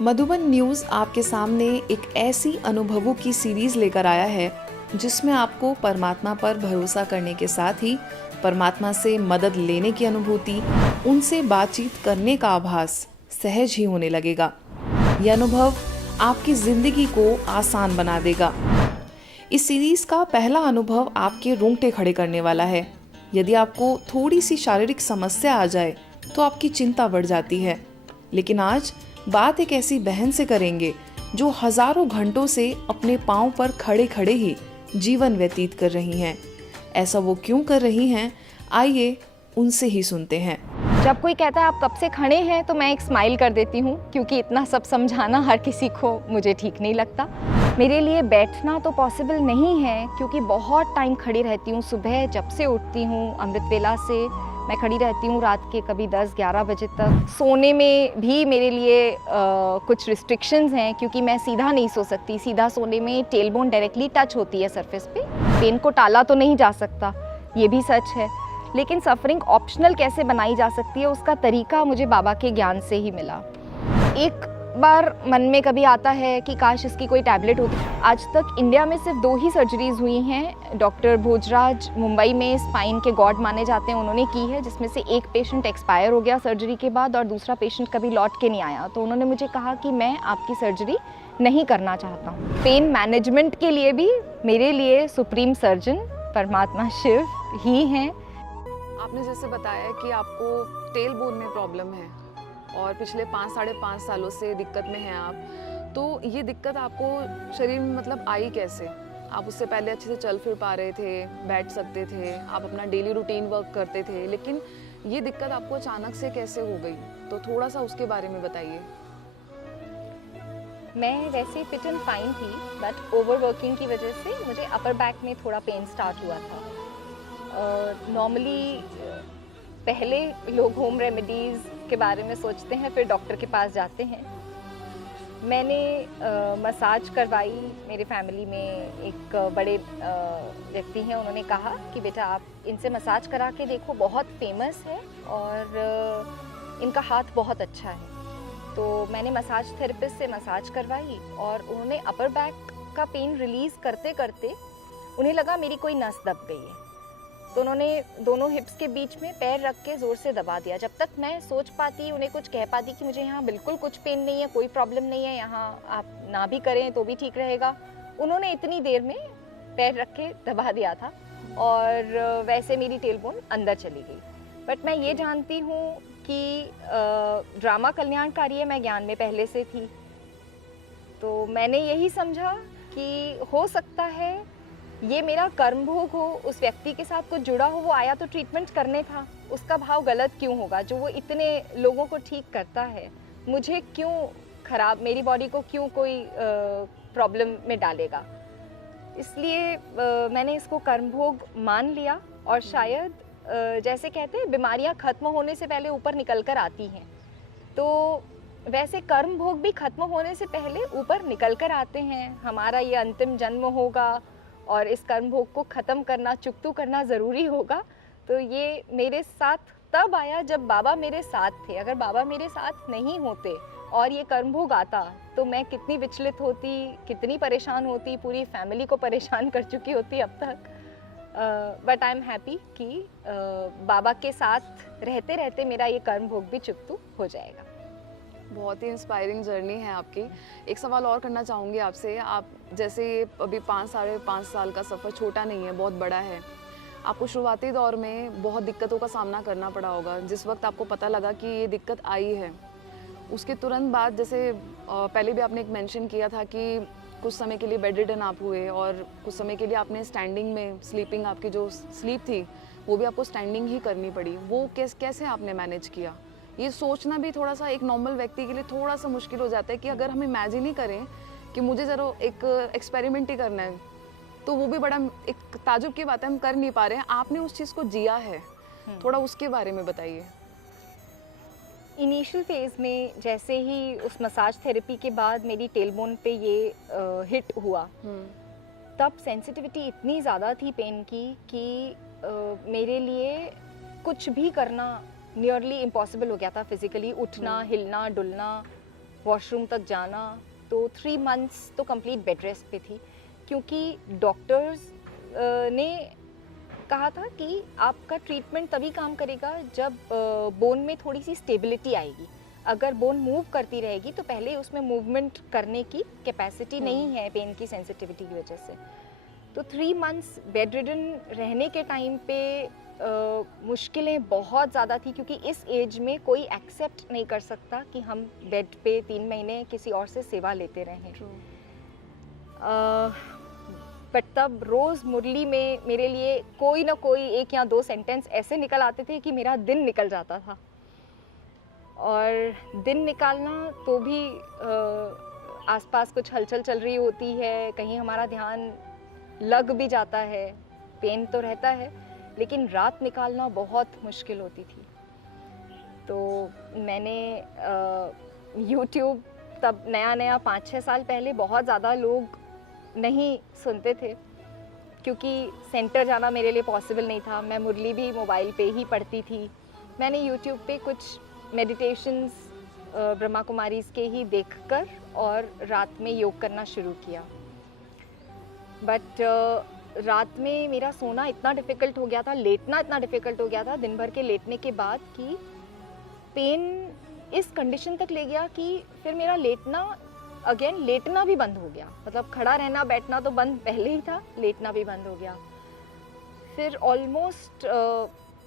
Madhuban news आपके सामने एक ऐसी अनुभवों की सीरीज लेकर आया है जिसमें आपको परमात्मा पर भरोसा करने के साथ ही परमात्मा से मदद लेने की अनुभूति, उनसे बातचीत करने का आभास सहज ही होने लगेगा। यह अनुभव आपकी जिंदगी को आसान बना देगा। इस सीरीज का पहला अनुभव आपके रोंगटे खड़े करने वाला है। यदि आपको थोड़ी सी शारीरिक समस्या आ जाए तो आपकी चिंता बढ़ जाती है, लेकिन आज बात एक ऐसी बहन से करेंगे जो हजारों घंटों से अपने पांव पर खड़े खड़े ही जीवन व्यतीत कर रही हैं। ऐसा वो क्यों कर रही हैं, आइए उनसे ही सुनते हैं। जब कोई कहता है आप कब से खड़े हैं तो मैं एक स्माइल कर देती हूँ, क्योंकि इतना सब समझाना हर किसी को मुझे ठीक नहीं लगता। मेरे लिए बैठना तो पॉसिबल नहीं है, क्योंकि बहुत टाइम खड़ी रहती हूँ। सुबह जब से उठती हूँ अमृत वेला से मैं खड़ी रहती हूँ रात के कभी 10-11 बजे तक। सोने में भी मेरे लिए कुछ रिस्ट्रिक्शंस हैं, क्योंकि मैं सीधा नहीं सो सकती। सीधा सोने में टेलबोन डायरेक्टली टच होती है सरफेस पे। पेन को टाला तो नहीं जा सकता, ये भी सच है, लेकिन सफरिंग ऑप्शनल कैसे बनाई जा सकती है उसका तरीका मुझे बाबा के ज्ञान से ही मिला। एक बार मन में कभी आता है कि काश इसकी कोई टैबलेट होती। आज तक इंडिया में सिर्फ 2 ही सर्जरीज हुई हैं। डॉक्टर भोजराज मुंबई में स्पाइन के गॉड माने जाते हैं, उन्होंने की है, जिसमें से एक पेशेंट एक्सपायर हो गया सर्जरी के बाद और दूसरा पेशेंट कभी लौट के नहीं आया। तो उन्होंने मुझे कहा कि मैं आपकी सर्जरी नहीं करना चाहता हूँ। पेन मैनेजमेंट के लिए भी मेरे लिए सुप्रीम सर्जन परमात्मा शिव ही हैं। आपने जैसे बताया कि आपको टेल बोन में प्रॉब्लम है और पिछले 5-5.5 सालों से दिक्कत में हैं आप, तो ये दिक्कत आपको शरीर में मतलब आई कैसे? आप उससे पहले अच्छे से चल फिर पा रहे थे, बैठ सकते थे, आप अपना डेली रूटीन वर्क करते थे, लेकिन ये दिक्कत आपको अचानक से कैसे हो गई? तो थोड़ा सा उसके बारे में बताइए। मैं वैसे फिट एंड फाइन थी, बट ओवरवर्किंग की वजह से मुझे अपर बैक में थोड़ा पेन स्टार्ट हुआ था। नॉर्मली पहले लोग होम रेमेडीज़ के बारे में सोचते हैं, फिर डॉक्टर के पास जाते हैं। मैंने मसाज करवाई। मेरे फैमिली में एक बड़े व्यक्ति हैं, उन्होंने कहा कि बेटा आप इनसे मसाज करा के देखो, बहुत फेमस है और इनका हाथ बहुत अच्छा है। तो मैंने मसाज थेरेपिस्ट से मसाज करवाई और उन्होंने अपर बैक का पेन रिलीज़ करते करते उन्हें लगा मेरी कोई नस दब गई है। तो उन्होंने दोनों हिप्स के बीच में पैर रख के ज़ोर से दबा दिया। जब तक मैं सोच पाती, उन्हें कुछ कह पाती कि मुझे यहाँ बिल्कुल कुछ पेन नहीं है, कोई प्रॉब्लम नहीं है, यहाँ आप ना भी करें तो भी ठीक रहेगा, उन्होंने इतनी देर में पैर रख के दबा दिया था और वैसे मेरी टेलबोन अंदर चली गई। बट मैं ये जानती हूँ कि ड्रामा कल्याणकारी है, मैं ज्ञान में पहले से थी। तो मैंने यही समझा कि हो सकता है ये मेरा कर्म भोग हो, उस व्यक्ति के साथ कुछ जुड़ा हो, वो आया तो ट्रीटमेंट करने था, उसका भाव गलत क्यों होगा? जो वो इतने लोगों को ठीक करता है, मुझे क्यों खराब, मेरी बॉडी को क्यों कोई प्रॉब्लम में डालेगा? इसलिए मैंने इसको कर्म भोग मान लिया। और शायद जैसे कहते हैं बीमारियां खत्म होने से पहले ऊपर निकल कर आती हैं, तो वैसे कर्म भोग भी खत्म होने से पहले ऊपर निकल कर आते हैं। हमारा ये अंतिम जन्म होगा और इस कर्म भोग को ख़त्म करना, चुकतू करना ज़रूरी होगा। तो ये मेरे साथ तब आया जब बाबा मेरे साथ थे। अगर बाबा मेरे साथ नहीं होते और ये कर्म भोग आता तो मैं कितनी विचलित होती, कितनी परेशान होती, पूरी फैमिली को परेशान कर चुकी होती अब तक। बट आई एम हैप्पी कि बाबा के साथ रहते रहते मेरा ये कर्म भोग भी चुकतू हो जाएगा। बहुत ही इंस्पायरिंग जर्नी है आपकी। एक सवाल और करना चाहूँगी आपसे। आप जैसे अभी 5-5.5 साल का सफ़र छोटा नहीं है, बहुत बड़ा है। आपको शुरुआती दौर में बहुत दिक्कतों का सामना करना पड़ा होगा। जिस वक्त आपको पता लगा कि ये दिक्कत आई है, उसके तुरंत बाद जैसे पहले भी आपने एक मेंशन किया था कि कुछ समय के लिए बेड रिडन आप हुए और कुछ समय के लिए आपने स्टैंडिंग में स्लीपिंग, आपकी जो स्लीप थी वो भी आपको स्टैंडिंग ही करनी पड़ी। वो कैसे आपने मैनेज किया? ये सोचना भी थोड़ा सा एक नॉर्मल व्यक्ति के लिए थोड़ा सा मुश्किल हो जाता है कि अगर हम इमेजिन ही करें कि मुझे ज़रा एक एक्सपेरिमेंट ही करना है, तो वो भी बड़ा एक ताजुब की बात है, हम कर नहीं पा रहे हैं। आपने उस चीज़ को जिया है, थोड़ा उसके बारे में बताइए। इनिशियल फेज़ में जैसे ही उस मसाज थेरेपी के बाद मेरी टेलबोन पे ये हिट हुआ, तब सेंसिटिविटी इतनी ज़्यादा थी पेन की कि मेरे लिए कुछ भी करना नियरली इम्पॉसिबल हो गया था। फिज़िकली उठना, हिलना, डुलना वॉशरूम तक जाना, तो 3 मंथ्स तो कंप्लीट बेड रेस्ट पे थी, क्योंकि डॉक्टर्स ने कहा था कि आपका ट्रीटमेंट तभी काम करेगा जब बोन में थोड़ी सी स्टेबिलिटी आएगी। अगर बोन मूव करती रहेगी तो पहले उसमें मूवमेंट करने की कैपेसिटी नहीं है पेन की सेंसिटिविटी की वजह से। तो 3 मंथ्स बेड रिडन रहने के टाइम पे मुश्किलें बहुत ज़्यादा थी, क्योंकि इस एज में कोई एक्सेप्ट नहीं कर सकता कि हम बेड पे 3 महीने किसी और से सेवा लेते रहें। बट तब रोज़ मुरली में मेरे लिए कोई ना कोई 1 या 2 सेंटेंस ऐसे निकल आते थे कि मेरा दिन निकल जाता था। और दिन निकालना तो भी आसपास कुछ हलचल चल रही होती है, कहीं हमारा ध्यान लग भी जाता है, पेन तो रहता है, लेकिन रात निकालना बहुत मुश्किल होती थी। तो मैंने यूट्यूब तब नया 5-6 साल पहले बहुत ज़्यादा लोग नहीं सुनते थे, क्योंकि सेंटर जाना मेरे लिए पॉसिबल नहीं था। मैं मुरली भी मोबाइल पे ही पढ़ती थी। मैंने यूट्यूब पे कुछ मेडिटेशंस ब्रह्मा कुमारीज़ के ही देखकर और रात में योग करना शुरू किया। बट रात में मेरा सोना इतना डिफ़िकल्ट हो गया था, लेटना इतना डिफ़िकल्ट हो गया था दिन भर के लेटने के बाद, कि पेन इस कंडीशन तक ले गया कि फिर मेरा लेटना भी बंद हो गया। मतलब खड़ा रहना बैठना तो बंद पहले ही था, लेटना भी बंद हो गया। फिर ऑलमोस्ट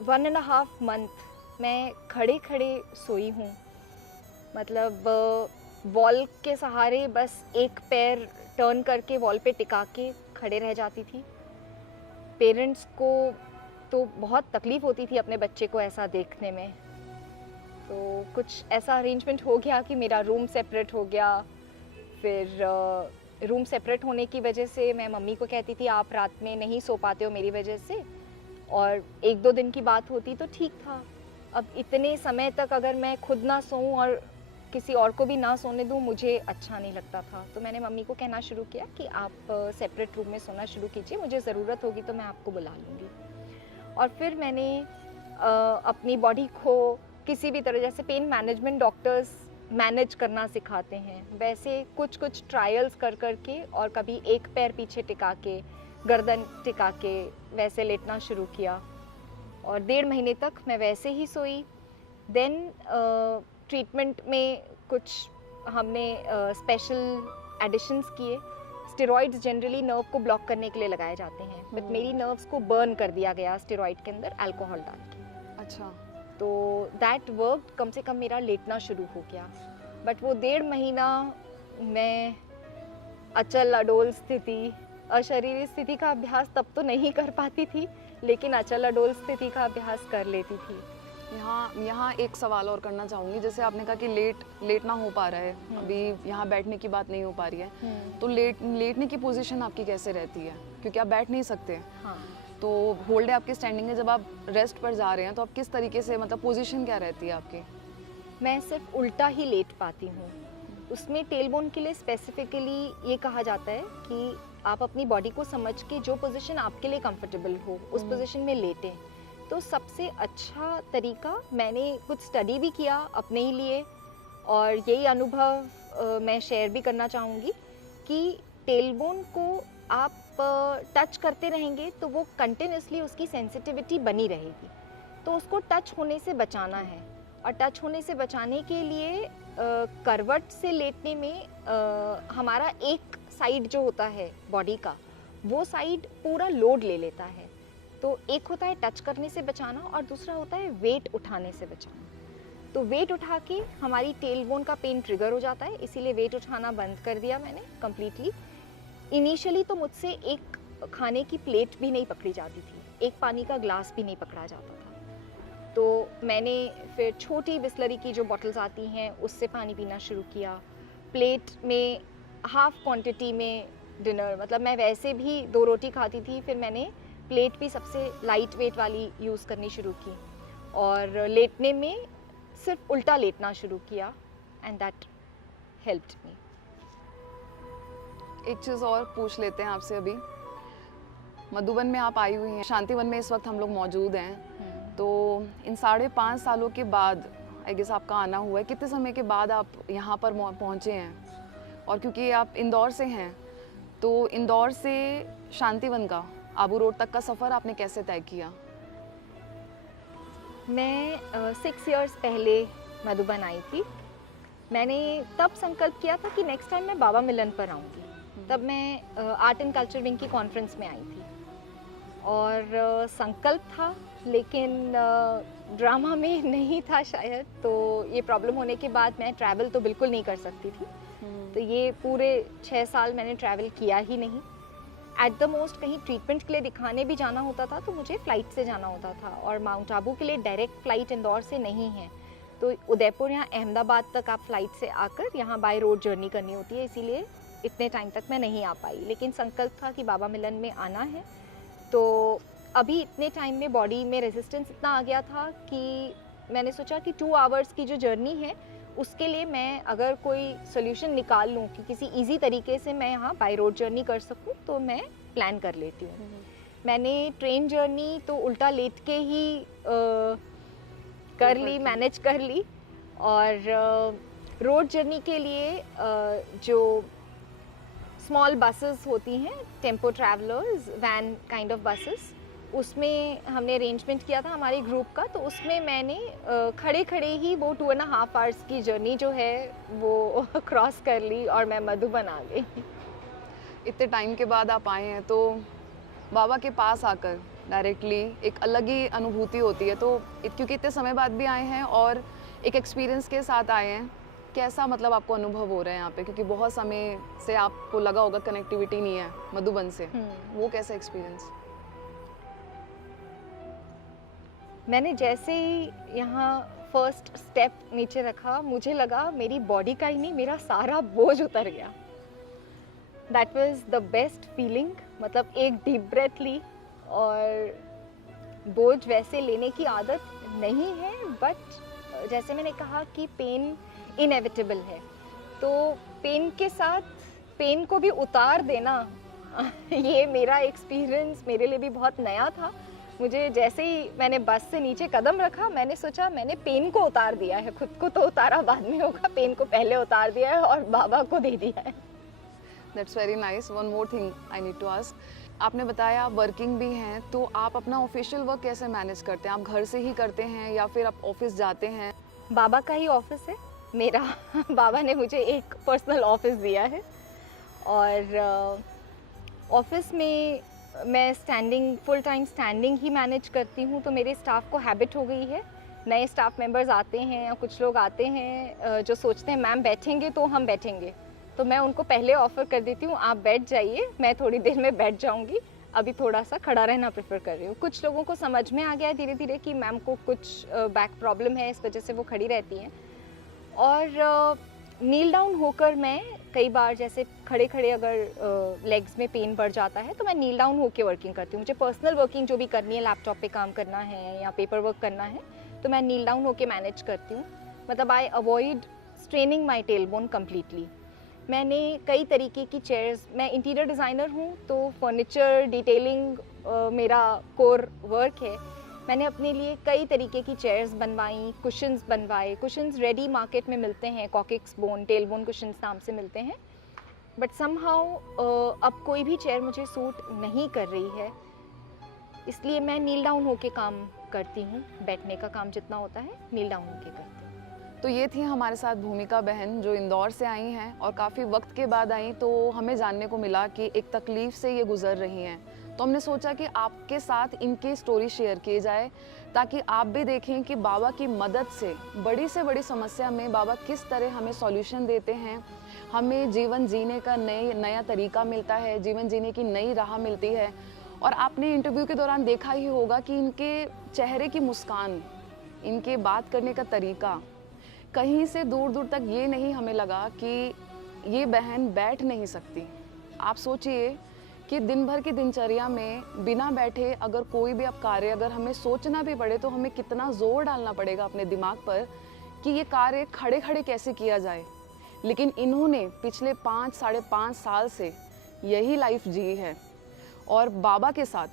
1.5 मंथ मैं खड़े खड़े सोई हूँ। मतलब वॉल के सहारे बस एक पैर टर्न करके वॉल पे टिका के खड़े रह जाती थी। पेरेंट्स को तो बहुत तकलीफ़ होती थी अपने बच्चे को ऐसा देखने में। तो कुछ ऐसा अरेंजमेंट हो गया कि मेरा रूम सेपरेट हो गया। फिर रूम सेपरेट होने की वजह से मैं मम्मी को कहती थी आप रात में नहीं सो पाते हो मेरी वजह से, और 1-2 दिन की बात होती तो ठीक था। अब इतने समय तक अगर मैं खुद ना सोऊं और किसी और को भी ना सोने दूं, मुझे अच्छा नहीं लगता था। तो मैंने मम्मी को कहना शुरू किया कि आप सेपरेट रूम में सोना शुरू कीजिए, मुझे ज़रूरत होगी तो मैं आपको बुला लूँगी। और फिर मैंने अपनी बॉडी को किसी भी तरह, जैसे पेन मैनेजमेंट डॉक्टर्स मैनेज करना सिखाते हैं, वैसे कुछ ट्रायल्स कर के, और कभी एक पैर पीछे टिका के, गर्दन टिका के वैसे लेटना शुरू किया। और 1.5 महीने तक मैं वैसे ही सोई। देन ट्रीटमेंट में कुछ हमने स्पेशल एडिशंस किए। स्टेरॉइड्स जनरली नर्व को ब्लॉक करने के लिए लगाए जाते हैं, बट मेरी नर्व्स को बर्न कर दिया गया स्टेरॉइड के अंदर अल्कोहल डाल के। अच्छा। तो दैट वर्क, कम से कम मेरा लेटना शुरू हो गया। बट वो 1.5 महीना मैं अचल अडोल स्थिति, अशरीरी स्थिति का अभ्यास तब तो नहीं कर पाती थी, लेकिन अचल अडोल स्थिति का अभ्यास कर लेती थी। यहाँ एक सवाल और करना चाहूँगी। जैसे आपने कहा कि लेट ना हो पा रहा है, अभी यहाँ बैठने की बात नहीं हो पा रही है, तो लेटने की पोजीशन आपकी कैसे रहती है? क्योंकि आप बैठ नहीं सकते। हाँ। तो होल्ड है आपकी स्टैंडिंग है, जब आप रेस्ट पर जा रहे हैं तो आप किस तरीके से, मतलब पोजीशन क्या रहती है आपकी? मैं सिर्फ उल्टा ही लेट पाती हूँ। उसमें टेलबोन के लिए स्पेसिफिकली ये कहा जाता है कि आप अपनी बॉडी को समझ के जो पोजीशन आपके लिए कंफर्टेबल हो उस पोजीशन में लेटें। तो सबसे अच्छा तरीका, मैंने कुछ स्टडी भी किया अपने ही लिए, और यही अनुभव मैं शेयर भी करना चाहूँगी कि टेलबोन को आप टच करते रहेंगे तो वो कंटिन्यूसली उसकी सेंसिटिविटी बनी रहेगी। तो उसको टच होने से बचाना है, और टच होने से बचाने के लिए करवट से लेटने में हमारा एक साइड जो होता है बॉडी का, वो साइड पूरा लोड ले लेता है। तो एक होता है टच करने से बचाना, और दूसरा होता है वेट उठाने से बचाना। तो वेट उठा के हमारी टेलबोन का पेन ट्रिगर हो जाता है, इसीलिए वेट उठाना बंद कर दिया मैंने कम्प्लीटली। इनिशियली तो मुझसे एक खाने की प्लेट भी नहीं पकड़ी जाती थी, एक पानी का ग्लास भी नहीं पकड़ा जाता था। तो मैंने फिर छोटी बिस्लरी की जो बॉटल्स आती हैं उससे पानी पीना शुरू किया। प्लेट में हाफ क्वांटिटी में डिनर, मतलब मैं वैसे भी 2 रोटी खाती थी, फिर मैंने प्लेट भी सबसे लाइट वेट वाली यूज़ करनी शुरू की, और लेटने में सिर्फ उल्टा लेटना शुरू किया, एंड दैट हेल्प्ड मी। एक चीज़ और पूछ लेते हैं आपसे। अभी मधुबन में आप आई हुई हैं, शांतिवन में इस वक्त हम लोग मौजूद हैं, तो इन 5.5 सालों के बाद आई गेस आपका आना हुआ है, कितने समय के बाद आप यहाँ पर पहुँचे हैं? और क्योंकि आप इंदौर से हैं, तो इंदौर से शांतिवन का आबू रोड तक का सफ़र आपने कैसे तय किया? मैं 6 इयर्स पहले मधुबन आई थी। मैंने तब संकल्प किया था कि नेक्स्ट टाइम मैं बाबा मिलन पर आऊँगी। तब मैं आर्ट एंड कल्चर विंग की कॉन्फ्रेंस में आई थी और संकल्प था, लेकिन ड्रामा में नहीं था शायद, तो ये प्रॉब्लम होने के बाद मैं ट्रैवल तो बिल्कुल नहीं कर सकती थी। तो ये पूरे 6 साल मैंने ट्रैवल किया ही नहीं। एट द मोस्ट कहीं ट्रीटमेंट के लिए दिखाने भी जाना होता था तो मुझे फ़्लाइट से जाना होता था, और माउंट आबू के लिए डायरेक्ट फ़्लाइट इंदौर से नहीं है, तो उदयपुर या अहमदाबाद तक आप फ़्लाइट से आकर यहाँ बाय रोड जर्नी करनी होती है, इसीलिए इतने टाइम तक मैं नहीं आ पाई। लेकिन संकल्प था कि बाबा मिलन में आना है। तो अभी इतने टाइम में बॉडी में रेजिस्टेंस इतना आ गया था कि मैंने सोचा कि 2 आवर्स की जो जर्नी है उसके लिए मैं अगर कोई सोल्यूशन निकाल लूँ कि किसी इजी तरीके से मैं यहाँ बाय रोड जर्नी कर सकूँ, तो मैं प्लान कर लेती हूँ। मैंने ट्रेन जर्नी तो उल्टा लेट के ही कर ली, मैनेज कर ली। और रोड जर्नी के लिए जो स्मॉल बसेस होती हैं, tempo travellers, van kind of buses, उसमें हमने अरेंजमेंट किया था हमारे ग्रुप का। तो उसमें मैंने खड़े खड़े ही वो 2.5 आवर्स की जर्नी जो है वो क्रॉस कर ली और मैं मधुबन आ गई। इतने टाइम के बाद आप आए हैं, तो बाबा के पास आकर डायरेक्टली एक अलग ही अनुभूति होती है। तो क्योंकि इतने समय बाद भी आए हैं और एक एक्सपीरियंस के साथ आए हैं, कैसा मतलब आपको अनुभव हो रहा है यहाँ पे? क्योंकि बहुत समय से आपको लगा होगा कनेक्टिविटी नहीं है मधुबन से, वो कैसा एक्सपीरियंस? मैंने जैसे ही यहाँ फर्स्ट स्टेप नीचे रखा, मुझे लगा मेरी बॉडी का ही नहीं, मेरा सारा बोझ उतर गया। That was the best feeling. मतलब एक डीप ब्रेथ ली, और बोझ वैसे लेने की आदत नहीं है, बट जैसे मैंने कहा कि पेन इनएविटेबल है, तो पेन के साथ पेन को भी उतार देना ये मेरा एक्सपीरियंस मेरे लिए भी बहुत नया था। मुझे जैसे ही मैंने बस से नीचे कदम रखा, मैंने सोचा मैंने पेन को उतार दिया है, खुद को तो उतारा बाद में होगा, पेन को पहले उतार दिया है और बाबा को दे दिया है। That's very nice. One more thing I need to ask, आपने बताया आप वर्किंग भी हैं, तो आप अपना ऑफिशियल वर्क कैसे मैनेज करते हैं? आप घर से ही करते हैं या फिर आप ऑफिस जाते हैं? बाबा का ही ऑफिस है मेरा। बाबा ने मुझे एक पर्सनल ऑफिस दिया है, और ऑफिस में मैं स्टैंडिंग, फुल टाइम स्टैंडिंग ही मैनेज करती हूँ। तो मेरे स्टाफ को हैबिट हो गई है। नए स्टाफ मेंबर्स आते हैं या कुछ लोग आते हैं जो सोचते हैं मैम बैठेंगे तो हम बैठेंगे, तो मैं उनको पहले ऑफ़र कर देती हूँ आप बैठ जाइए, मैं थोड़ी देर में बैठ जाऊँगी, अभी थोड़ा सा खड़ा रहना प्रेफर कर रही हूँ। कुछ लोगों को समझ में आ गया है धीरे धीरे कि मैम को कुछ बैक प्रॉब्लम है, इस वजह से वो खड़ी रहती हैं। और नील डाउन होकर मैं कई बार, जैसे खड़े खड़े अगर लेग्स में पेन बढ़ जाता है तो मैं नील डाउन होकर वर्किंग करती हूँ। मुझे पर्सनल वर्किंग जो भी करनी है, लैपटॉप पे काम करना है या पेपर वर्क करना है, तो मैं नील डाउन होकर मैनेज करती हूँ। मतलब I avoid straining my tailbone completely. मैंने कई तरीके की चेयर्स, मैं इंटीरियर डिज़ाइनर हूँ तो फर्नीचर डिटेलिंग मेरा कोर वर्क है। मैंने अपने लिए कई तरीके की चेयर्स बनवाई, कुशन्स बनवाए। कुशन्स रेडी मार्केट में मिलते हैं, coccyx bone, tail bone cushions नाम से मिलते हैं, बट समहाउ अब कोई भी चेयर मुझे सूट नहीं कर रही है, इसलिए मैं नील डाउन होके काम करती हूँ। बैठने का काम जितना होता है नील डाउन होके करती हूँ। तो ये थी हमारे साथ भूमिका बहन जो इंदौर से आई हैं और काफ़ी वक्त के बाद आई, तो हमें जानने को मिला कि एक तकलीफ़ से ये गुज़र रही हैं। तो हमने सोचा कि आपके साथ इनकी स्टोरी शेयर की जाए, ताकि आप भी देखें कि बाबा की मदद से बड़ी समस्या में बाबा किस तरह हमें सॉल्यूशन देते हैं, हमें जीवन जीने का नया तरीका मिलता है, जीवन जीने की नई राह मिलती है। और आपने इंटरव्यू के दौरान देखा ही होगा कि इनके चेहरे की मुस्कान, इनके बात करने का तरीका, कहीं से दूर दूर तक ये नहीं हमें लगा कि ये बहन बैठ नहीं सकती। आप सोचिए कि दिन भर की दिनचर्या में बिना बैठे अगर कोई भी अब कार्य अगर हमें सोचना भी पड़े तो हमें कितना ज़ोर डालना पड़ेगा अपने दिमाग पर कि ये कार्य खड़े खड़े कैसे किया जाए। लेकिन इन्होंने पिछले 5 - 5.5 साल से यही लाइफ जी है, और बाबा के साथ,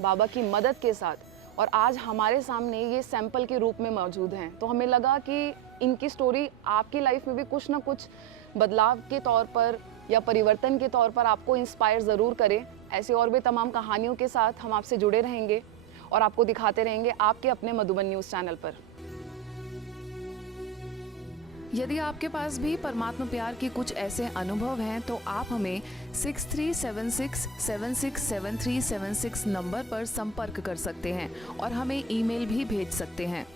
बाबा की मदद के साथ और आज हमारे सामने ये सैंपल के रूप में मौजूद हैं। तो हमें लगा कि इनकी स्टोरी आपकी लाइफ में भी कुछ ना कुछ बदलाव के तौर पर या परिवर्तन के तौर पर आपको इंस्पायर ज़रूर करे। ऐसी और भी तमाम कहानियों के साथ हम आपसे जुड़े रहेंगे और आपको दिखाते रहेंगे आपके अपने मधुबन न्यूज़ चैनल पर। यदि आपके पास भी परमात्मा प्यार के कुछ ऐसे अनुभव हैं तो आप हमें 6376767376 नंबर पर संपर्क कर सकते हैं और हमें ईमेल भी भेज सकते हैं।